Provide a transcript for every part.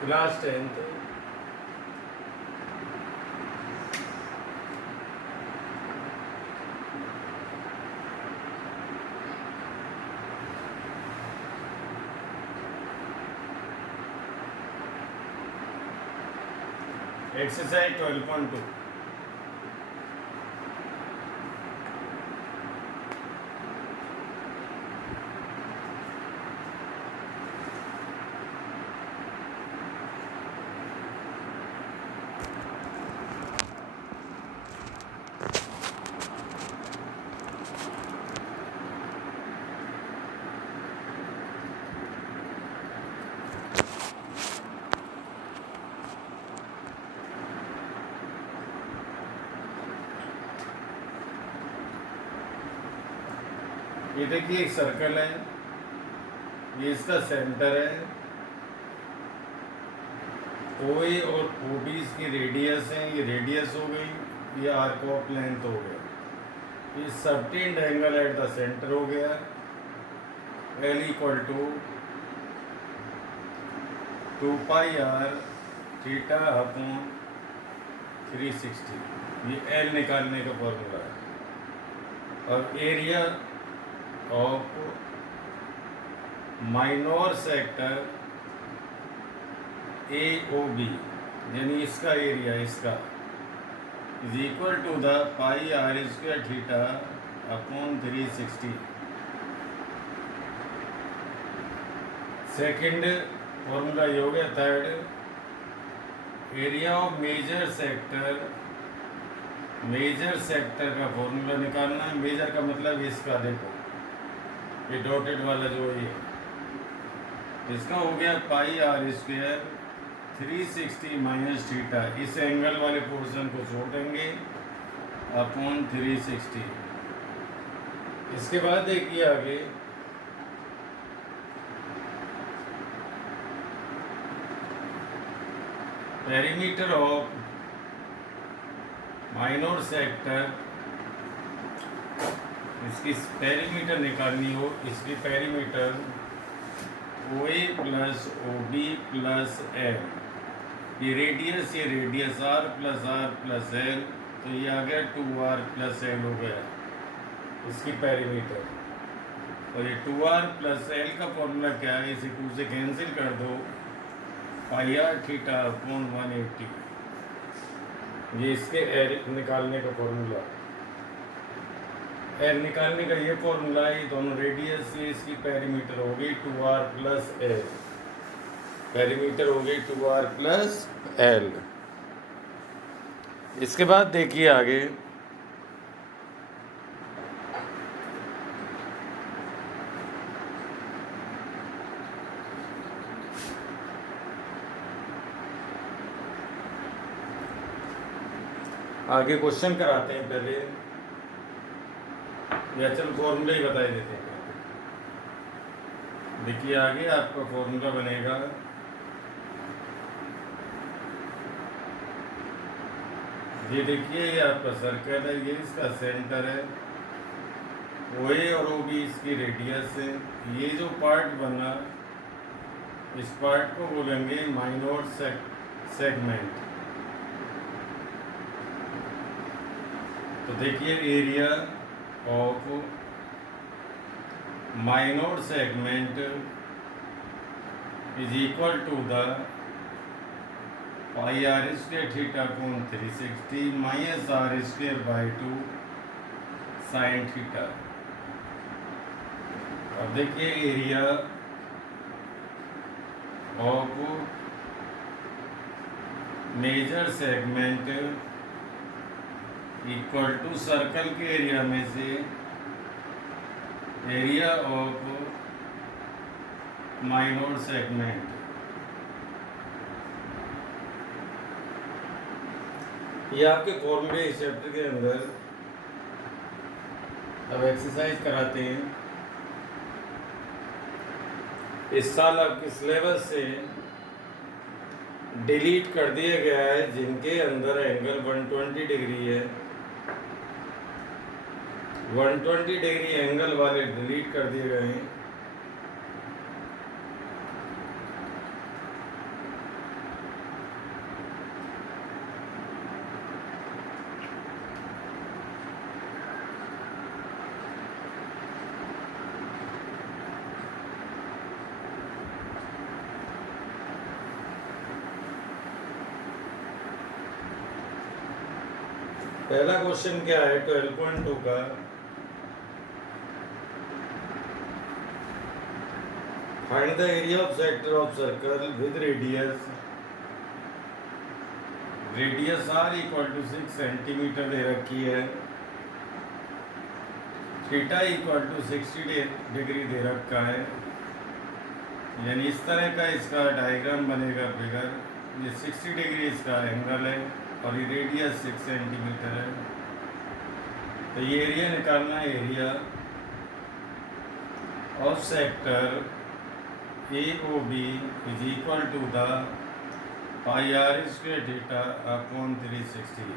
Class 10th exercise 12.2 ये देखिए एक सर्कल है, ये इसका सेंटर है, OA और OB इसकी रेडियस है, ये रेडियस हो गई, ये आर्क ऑफ लेंथ हो गया, ये subtend angle at the centre हो गया, L equal to 2 pi r theta upon 360, ये L निकालने का फॉर्मूला है। और area of minor sector AOB यानी इसका एरिया इसका is equal to the pi r square theta upon 360। Second formula ये हो गया। Third, area of major sector का फॉर्मूला निकालना है। मेजर का मतलब इसका, देखो ये डॉटेड वाला जो ये इसका हो गया pi r square 360 minus theta, इस एंगल वाले पोर्शन को छोड़ेंगे अपॉन 360। इसके बाद देखिए आगे पेरीमीटर ऑफ माइनर सेक्टर, इसकी पेरीमीटर निकालनी हो, इसकी perimeter OA plus OB plus L, ये रेडियस R प्लस L, तो ये आ गया 2R प्लस L हो गया इसकी पेरीमीटर। और ये 2R प्लस L का फॉर्मूला क्या है, इसे 2 से कैंसिल कर दो, पाई r थीटा अपॉन 180, ये इसके एल निकालने का फॉर्मूला। एल निकालने का ये फॉर्मूला है, ये दोनों रेडियस से इसकी पेरीमीटर हो गई 2R प्लस L, पेरीमीटर हो गई 2R प्लस L। इसके बाद देखिए आगे क्वेश्चन कराते हैं। पहले या चल फॉर्मूला ही बता देते हैं। देखिए आगे आपका फॉर्मूला बनेगा, ये देखिए ये आपका सर्कल है, ये इसका सेंटर है, OA और OB इसकी रेडियस है। ये जो पार्ट बना, इस पार्ट को बोलेंगे माइनर सेगमेंट। तो देखिए area of minor segment is equal to the pi r square theta कोण 360 minus r square by 2 sine theta. अब देखिए area of major segment equal to circle के एरिया में से एरिया ऑफ माइनर सेगमेंट। ये आपके फॉर्मूले इस चैप्टर के अंदर। अब एक्सरसाइज कराते हैं। इस साल आपके सिलेबस से डिलीट कर दिया गया है जिनके अंदर एंगल 120 डिग्री है, 120 डिग्री एंगल वाले डिलीट कर दिए गए हैं। पहला क्वेश्चन क्या है 12.2 का, find the area of sector of circle with radius R equal to 6 centimetre दे रखी है, थीटा इक्वल टू 60 डिग्री दे रखा है। यानी इस तरह का इसका डायग्राम बनेगा फिगर। ये 60 डिग्री इसका एंगल है और ये रेडियस 6 सेंटीमीटर है। तो ये एरिया निकालना है, area of sector AOB is equal to the pi R square theta upon 360।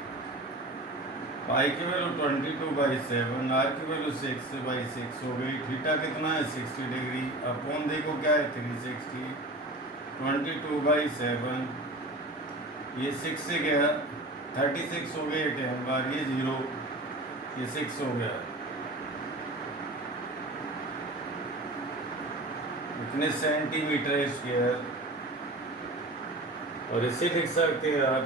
Pi की वैल्यू 22/7, आर की वैल्यू 6/6 हो गई। थीटा कितना है 60 डिग्री, अपॉन देखो क्या है 360। 22/7 ये 6 से गया 36 हो गए 10 बार, ये 0, ये 6 हो गया। इतने सेंटीमीटर स्क्वायर। और इसे लिख सकते हैं आप,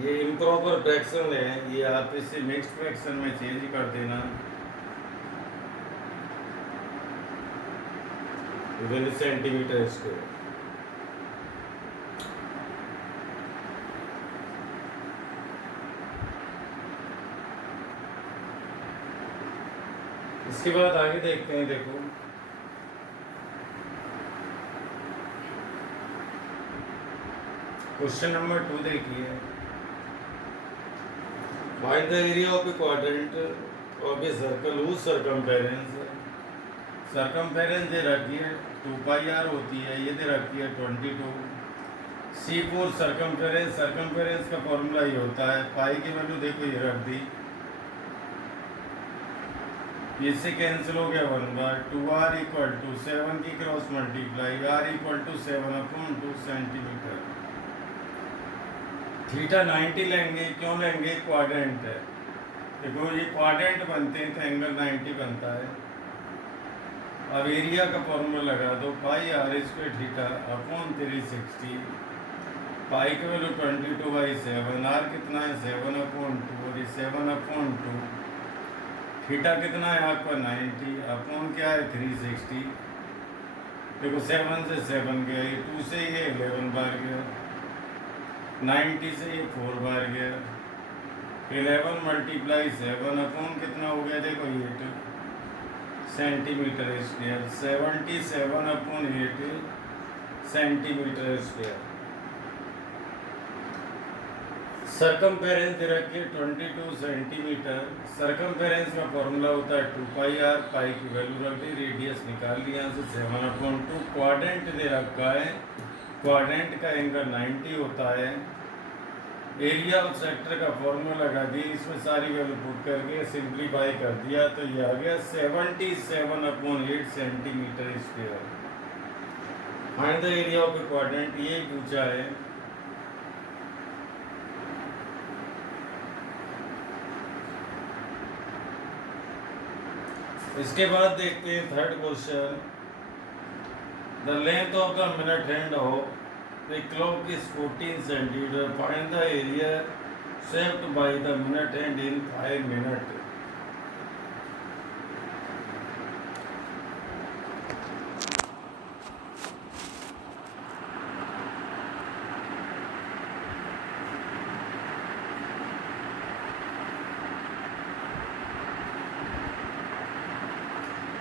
ये इम्प्रॉपर फ्रैक्शन है, ये आप इसे मिक्स्ड फ्रैक्शन में चेंज कर देना। Centimetre square. इसके बाद आगे देखते हैं। देखो क्वेश्चन नंबर 2 देखिए, find the area of a quadrant of a circle whose circumference दे रखी है 2 पाई आर होती है, ये दे रखी है 22। C4 सरकमफेरेंस का फॉर्मूला ये होता है, पाई की वैल्यू देखो ये रख दी, इससे कैंसिल हो गया 1/2। r इक्वल टू 7 की cross multiply, r equal to 7/2 centimetre. Theta 90 लेंगे, क्यों लेंगे, क्वाड्रेंट है। देखो ये क्वाड्रेंट बनते हैं तो एंगल 90 बनता है। अब एरिया का फॉर्मूला लगा दो, पाई R square theta upon 360। Pi की वैल्यू 22/7, आर कितना है 7/2 और ये 7/2। थीटा कितना है आपका 90, अपॉन क्या है 360। देखो 7 से 7 गया, ये 2 से ये 11 बार गया, 90 से ये 4 बार गया। 11 × 7 अपॉन कितना हो गया, देखो 8 centimetre square. 77/8 centimetre square. Circumference दे रखी है 22 सेंटीमीटर। सरकमफेरेंस का फॉर्मूला होता है 2 पाई आर, पाई की वैल्यू रख दी, रेडियस निकाल लिया यहाँ से 7/2। क्वाड्रेंट दे रखा है, क्वाड्रेंट का एंगल 90 होता है। एरिया ऑफ सेक्टर का फॉर्मूला लगा दिया, इसमें सारी वैल्यू पुट करके सिंप्लीफाई कर दिया तो ये आ गया 77/8 centimetre square. Find the area of a quadrant, ये पूछा है। इसके बाद देखते हैं third question, the length of the minute hand of the clock is 14 centimetre, find the area shaped by the minute hand in 5 minute.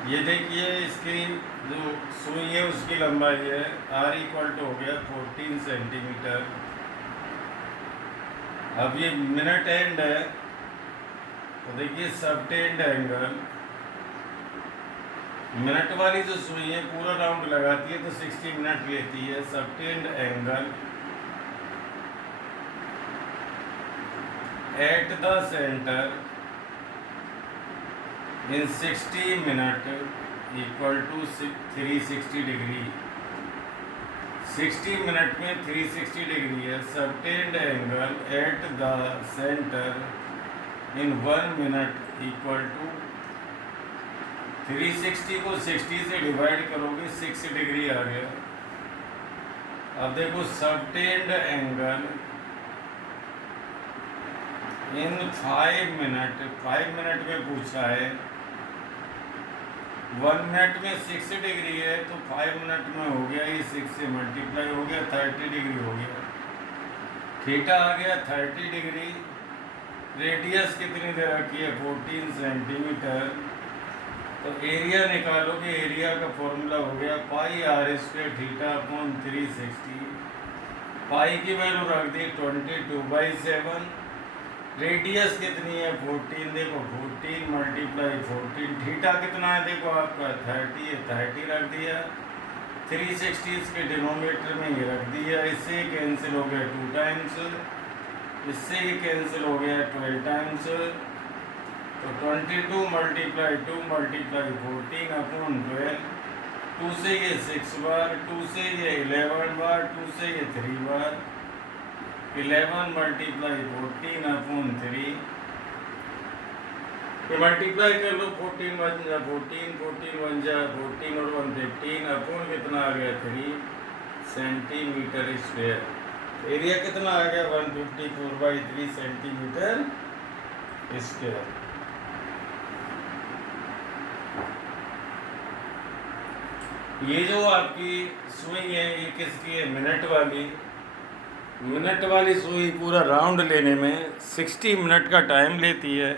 ये देखिए इसकी जो सुई है उसकी लंबाई है, r इक्वल टू हो गया 14 सेंटीमीटर। अब ये मिनट एंड है तो देखिए सबटेंड एंगल, मिनट वाली जो सुई है पूरा राउंड लगाती है तो 60 मिनट लेती है। Subtend angle at the centre in 60 minute equal to 360 degree. 60 minute में 360 डिग्री है। Subtend angle at the centre in 1 minute equal to 360 को 60 से डिवाइड करोगे 6 डिग्री आ गया। अब देखो subtend angle in 5 minute, 5 minute में पूछा है, 1 मिनट में 6 डिग्री है, तो 5 मिनट में हो गया ये 6 से मल्टीप्लाई हो गया 30 डिग्री हो गया। थीटा आ गया 30 डिग्री। रेडियस कितनी दे रखी है 14 सेंटीमीटर। तो एरिया निकालोगे, एरिया का फॉर्मूला हो गया pi R square theta upon 360। Pi की वैल्यू रख दी 22/7। रेडियस कितनी है 14, देखो 14 मल्टीप्लाई 14। थीटा कितना है देखो आपका 30 है, 30 रख दिया। 360 इसके डिनोमिनेटर में ये रख दिया। इससे कैंसिल हो गया 2 टाइम्स, इससे ये कैंसिल हो गया 12 टाइम्स। तो 22 मल्टीप्लाई 2 मल्टीप्लाई 14 अपॉन 12। 2 से ये 6 बार, 2 से ये 11 बार, 2 से ये 3 बार। 11 मल्टीप्लाई 14 अपॉन 3। ये मल्टीप्लाई कर लो, 14 1 जा 14, 14 1 जा 14 और 1 15 अपॉन कितना आ गया 3 सेंटीमीटर स्क्वायर। एरिया कितना आ गया 154/3 सेंटीमीटर स्क्वायर। ये जो आपकी सुई है ये किसकी है, मिनट वाली। मिनट वाली सुई पूरा राउंड लेने में 60 मिनट का टाइम लेती है।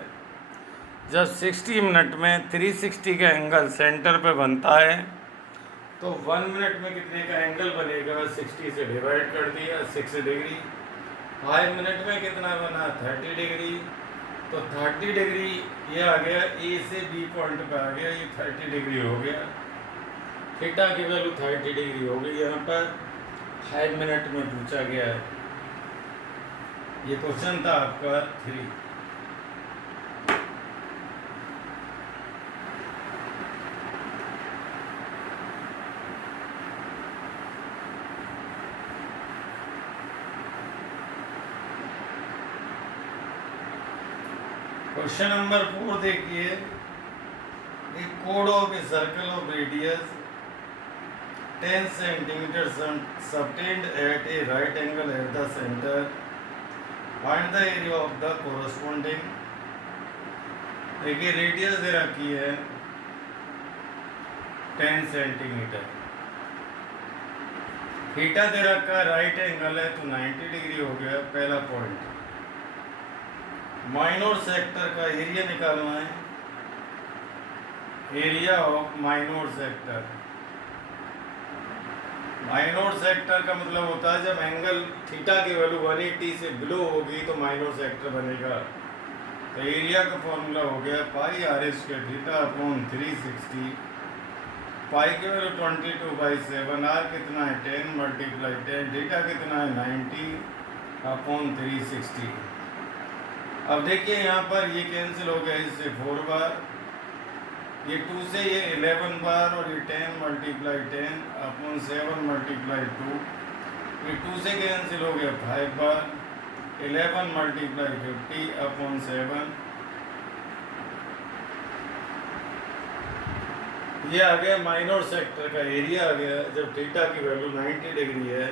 जब 60 मिनट में 360 का एंगल सेंटर पे बनता है तो 1 मिनट में कितने का एंगल बनेगा, 60 से डिवाइड कर दिया 6 डिग्री। 5 मिनट में कितना बना 30 डिग्री। तो 30 डिग्री ये आ गया, ए से बी पॉइंट पे आ गया, ये 30 डिग्री हो गया। थीटा की वैल्यू 30 डिग्री हो गई। यहाँ पर 5 मिनट में पूछा गया है। ये क्वेश्चन था आपका 3। क्वेश्चन नंबर 4 देखिए। एक code of a circle of radius 10 centimetre subtended at a right angle at the center. Find the area of the corresponding। देखिए रेडियस दे रखी है 10 सेंटीमीटर। थीटा दे रखा है, राइट एंगल है तो 90 डिग्री हो गया पहला पॉइंट। माइनर सेक्टर का एरिया निकालना है। Area of minor sector. Minor sector का मतलब होता है जब एंगल थीटा की वैल्यू 180 से बिलो होगी तो माइनर सेक्टर बनेगा। तो एरिया का फॉर्मूला हो गया pi R square theta upon 360। Pi की वैल्यू 22/7। आर कितना है 10 मल्टीप्लाई 10। थीटा कितना है 90 अपॉन 360। अब देखिए यहाँ पर ये कैंसिल हो गया इससे 4 बार, ये 2 से ये 11 बार, और ये 10 मल्टीप्लाई 10 अपॉन 7 मल्टीप्लाई 2। ये 2 से कैंसिल हो गया 5 बार। 11 मल्टीप्लाई 50 अपॉन 7। ये आ गया माइनर सेक्टर का एरिया आ गया जब थीटा की वैल्यू 90 डिग्री है।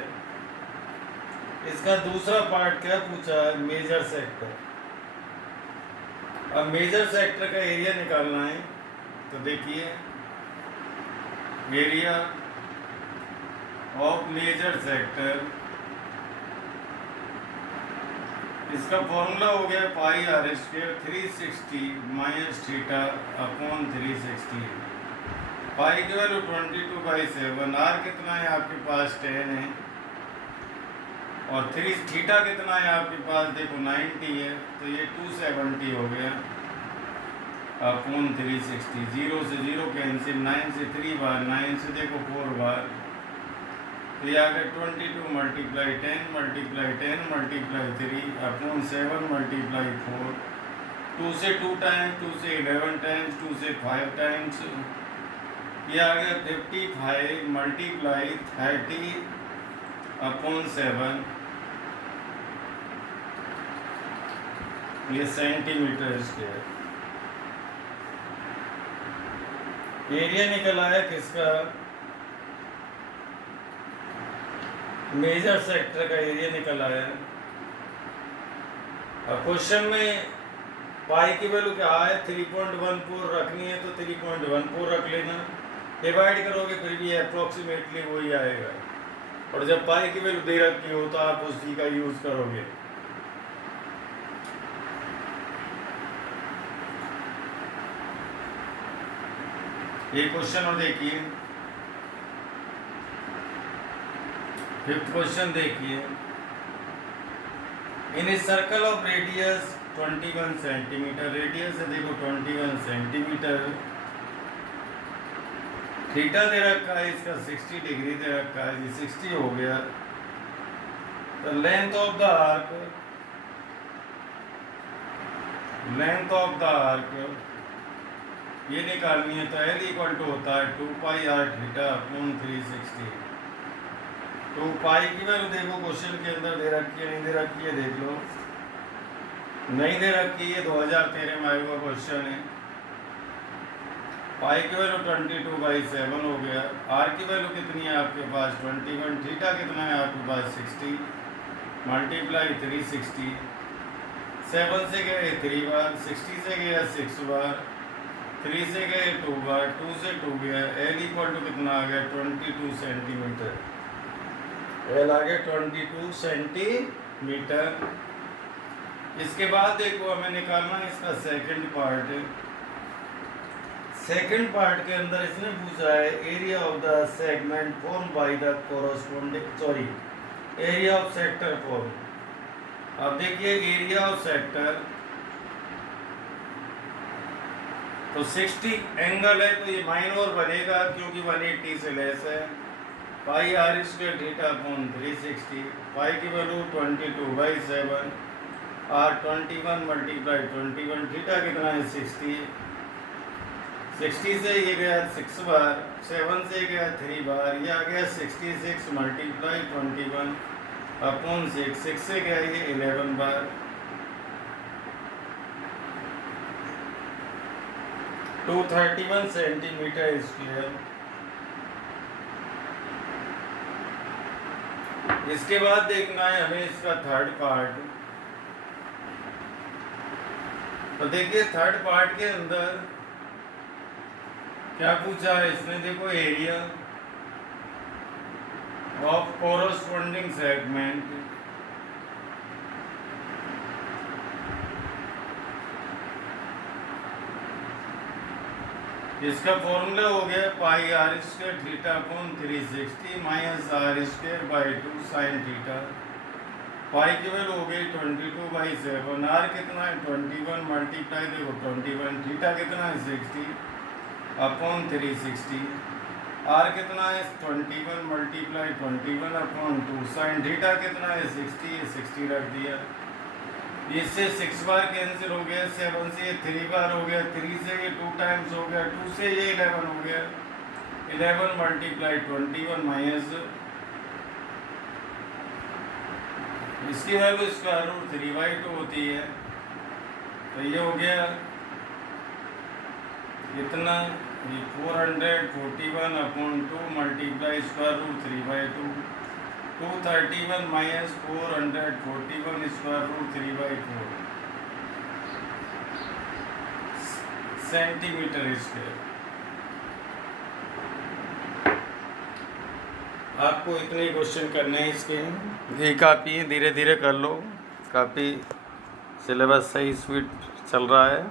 इसका दूसरा पार्ट क्या पूछा, मेजर सेक्टर। अब मेजर सेक्टर का एरिया निकालना है। तो देखिए एरिया ऑफ मेजर सेक्टर, इसका फॉर्मूला हो गया pi R square 360 minus theta upon 360। Pi की वैल्यू 22/7। आर कितना है आपके पास 10 है, और 3 थीटा कितना है आपके पास देखो 90 है, तो ये 270 हो गया अपॉन 360। 0 से 0 कैंसिल, 9 से 3 बार, 9 से देखो 4 बार। तो ये आ गया 22 multiply 10 multiply 10 multiply 3 upon 7 multiply 4। 2 से 2 टाइम्स, 2 से 11 टाइम्स, 2 से 5 टाइम्स। ये आ गया 55 मल्टीप्लाई 30 अपॉन 7। ये सेंटीमीटर स्क्वायर। एरिया निकल आया किसका, मेजर सेक्टर का एरिया निकल आया। अब क्वेश्चन में पाई की वैल्यू क्या है, 3.14 रखनी है तो 3.14 रख लेना, डिवाइड करोगे फिर भी अप्रोक्सीमेटली वही आएगा। और जब पाई की वैल्यू दे रखी हो तो आप उसी का यूज करोगे। ये क्वेश्चन और देखिए, फिफ्थ क्वेश्चन देखिए, in a circle of radius 21 centimetre, radius है देखो 21 सेंटीमीटर, थीटा दे रखा है इसका 60 डिग्री दे रखा है, ये 60 हो गया। तो length of the arc, length of the arc ये निकालनी है, तो L इक्वल टू होता है 2 पाई r थीटा अपॉन 360। 2 पाई की वैल्यू देखो क्वेश्चन के अंदर दे रखी है, नहीं दे रखी है देख लो, नहीं दे रखी है, 2013 में आया हुआ क्वेश्चन है। पाई की वैल्यू 22/7 हो गया। आर की वैल्यू कितनी है आपके पास 21, थीटा कितना है आपके पास 60, मल्टीप्लाई 360, 7 से गए 3 बार, 60 से गया 6 बार, 3 से गए 2 बार, 2 से 2 गया, L इक्वल टू कितना आ गया 22 सेंटीमीटर, L आ गया 22 सेंटीमीटर। इसके बाद देखो हमें निकालना है इसका सेकंड पार्ट। सेकंड पार्ट के अंदर इसने पूछा है area of the segment form by the corresponding area of sector form. अब देखिए एरिया ऑफ सेक्टर तो 60 एंगल है तो ये माइनर बनेगा क्योंकि 180 से लेस है। पाई r square theta upon 360, pi की वैल्यू 22/7, r 21 मल्टीप्लाई 21, थीटा कितना है 60, 60 से ये गया 6 बार, 7 से गया 3 बार, ये आ गया 66 मल्टीप्लाई 21 अपॉन 6, 6 से गया ये 11 बार, 231 सेंटीमीटर स्क्वायर। इसके बाद देखना है हमें इसका थर्ड पार्ट। तो देखिए थर्ड पार्ट के अंदर क्या पूछा है इसने, देखो एरिया ऑफ कोरोस्पोंडिंग सेगमेंट, इसका फॉर्मूला हो गया pi r square theta upon 360 minus r square by 2 sine theta. Pi की वैल्यू हो गई 22/7, r कितना है 21 मल्टीप्लाई देखो 21, थीटा कितना है 60 अपॉन 360, r कितना है 21 मल्टीप्लाई 21 अपॉन 2 साइन थीटा कितना है 60 रख दिया। इससे 6 बार कैंसिल हो गया, 7 से ये 3 बार हो गया, 3 से ये 2 टाइम्स हो गया, 2 से ये 11 हो गया, 11 मल्टीप्लाई 21 माइनस इसकी वैल्यू स्क्वायर रूट 3/2 होती है। तो ये हो गया इतना, ये 441 upon 2 multiply square root 3/2, 231 minus 441 square root 3/4 centimetre square. आपको इतने क्वेश्चन करने हैं इसके, ये काफ़ी है, धीरे धीरे कर लो, काफ़ी सिलेबस सही स्पीड चल रहा है।